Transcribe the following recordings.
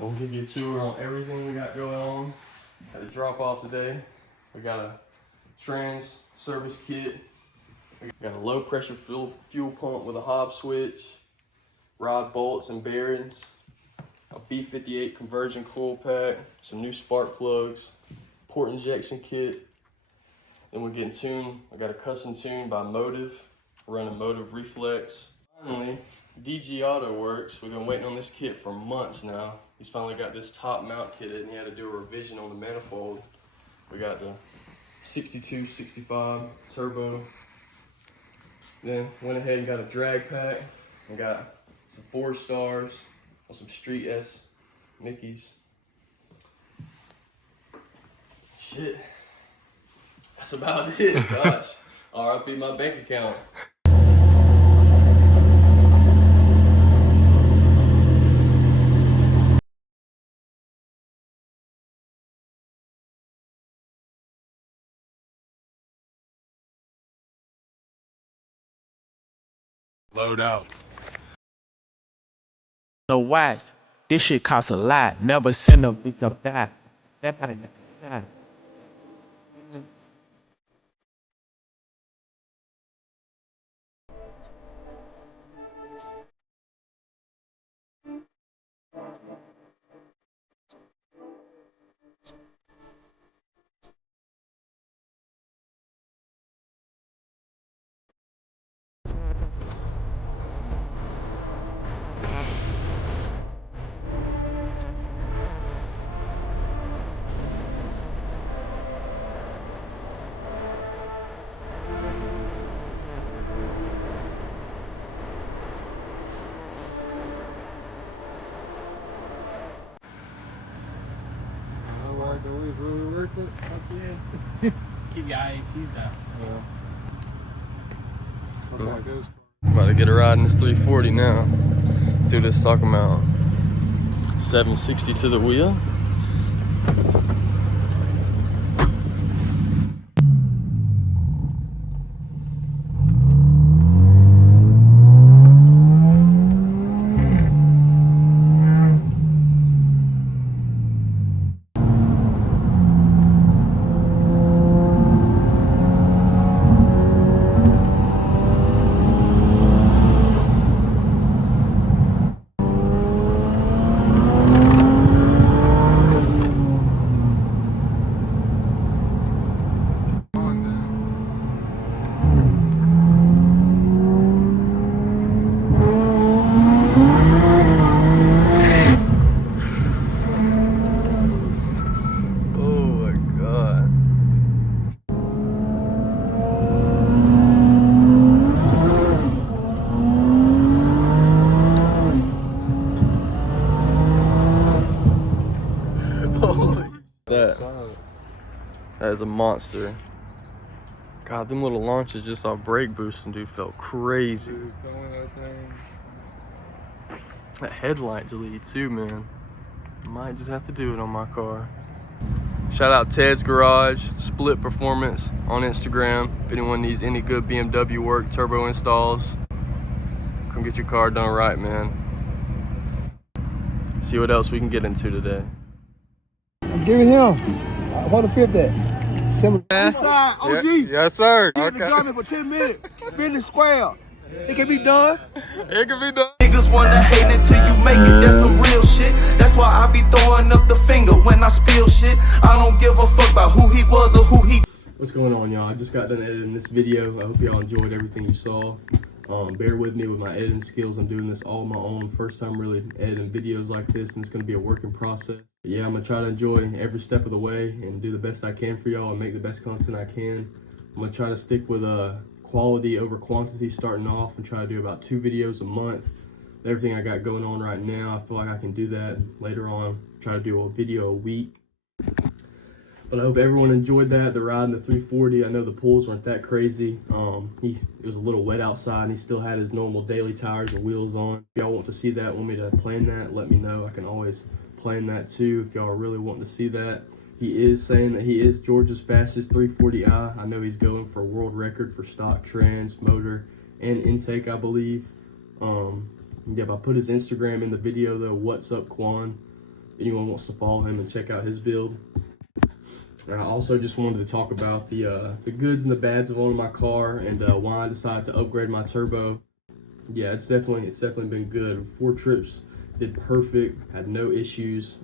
We'll give you a tour on everything we got going on. Had a drop off today. We got a trans service kit. We got a low pressure fuel pump with a hob switch, rod bolts and bearings, a B58 conversion coil pack, some new spark plugs, port injection kit. Then we're getting tuned. I got a custom tune by Motive, running Motive Reflex. Finally, DG Auto Works. We've been waiting on this kit for months now. He's finally got this top mount kitted and he had to do a revision on the manifold. We got the 62, 65 turbo. Then went ahead and got a drag pack. We got some 4 stars on some Street S Mickeys. Shit. That's about it, gosh. RIP my bank account. Load out. So why? This shit costs a lot. Never send a bitch up that. That. Really worth it? Fuck yeah. Keep your IATs down. Yeah. That's how it goes. About to get a ride in this 340 now. See what it's talking about. 760 to the wheel. That is a monster. God, them little launches just off brake boosting, dude, felt crazy. Dude, filling that thing. That headlight delete too, man. Might just have to do it on my car. Shout out Ted's Garage, Split Performance on Instagram. If anyone needs any good BMW work, turbo installs, come get your car done right, man. See what else we can get into today. I'm giving him. What the fifth at? Inside OG. Yes, sir. He in the garment for 10 minutes. Finish square. It can be done. It can be done. Niggas wanna hate until you make it, that's some real shit. That's why I be throwing up the finger when I spill shit. I don't give a fuck about who he was or who he. What's going on, y'all? I just got done editing this video. I hope y'all enjoyed everything you saw. Bear with me with my editing skills. I'm doing this all on my own. First time really editing videos like this, and it's going to be a working process. But yeah, I'm going to try to enjoy every step of the way and do the best I can for y'all and make the best content I can. I'm going to try to stick with quality over quantity starting off and try to do about 2 videos a month. Everything I got going on right now, I feel like I can do that later on. Try to do a video a week. But I hope everyone enjoyed that. The ride in the 340. I know the pulls weren't that crazy. It was a little wet outside and he still had his normal daily tires and wheels on. If y'all want to see that, want me to plan that, let me know. I can always plan that too if y'all are really wanting to see that. He is saying that he is Georgia's fastest 340i. I know he's going for a world record for stock, trans, motor, and intake, I believe. Yeah, if I put his Instagram in the video though, what's up Quan? anyone wants to follow him and check out his build. And I also just wanted to talk about the goods and the bads of owning my car, and why I decided to upgrade my turbo. Yeah, it's definitely been good. 4 trips, did perfect, had no issues.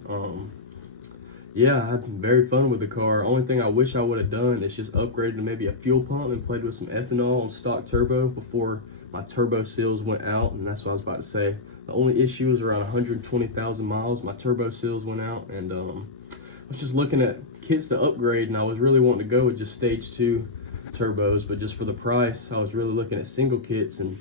Yeah, I had very fun with the car. Only thing I wish I would have done is just upgraded to maybe a fuel pump and played with some ethanol on stock turbo before my turbo seals went out. And that's what I was about to say. The only issue is around 120,000 miles, my turbo seals went out, and I was just looking at kits to upgrade, and I was really wanting to go with just stage 2 turbos, but just for the price, I was really looking at single kits, and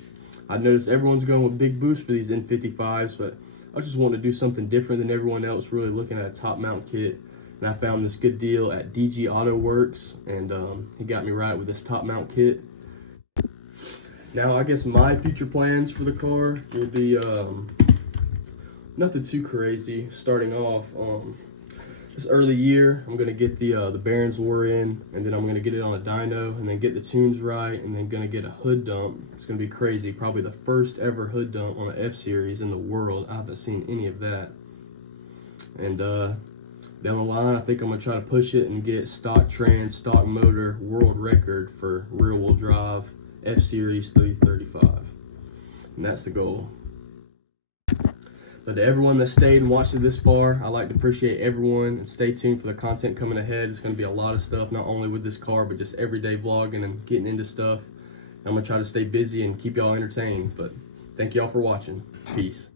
I noticed everyone's going with big boost for these N55s, but I just wanted to do something different than everyone else, really looking at a top mount kit. And I found this good deal at DG Auto Works, and he got me right with this top mount kit. Now, I guess my future plans for the car will be nothing too crazy. Starting off, this early year, I'm gonna get the bearings wore in, and then I'm gonna get it on a dyno, and then get the tunes right, and then gonna get a hood dump. It's gonna be crazy. Probably the first ever hood dump on an F-Series in the world. I haven't seen any of that. And down the line, I think I'm gonna try to push it and get stock trans, stock motor, world record for rear wheel drive F-Series 335. And that's the goal. But to everyone that stayed and watched it this far, I'd like to appreciate everyone, and stay tuned for the content coming ahead. It's gonna be a lot of stuff, not only with this car, but just everyday vlogging and getting into stuff. I'm gonna try to stay busy and keep y'all entertained. But thank y'all for watching. Peace.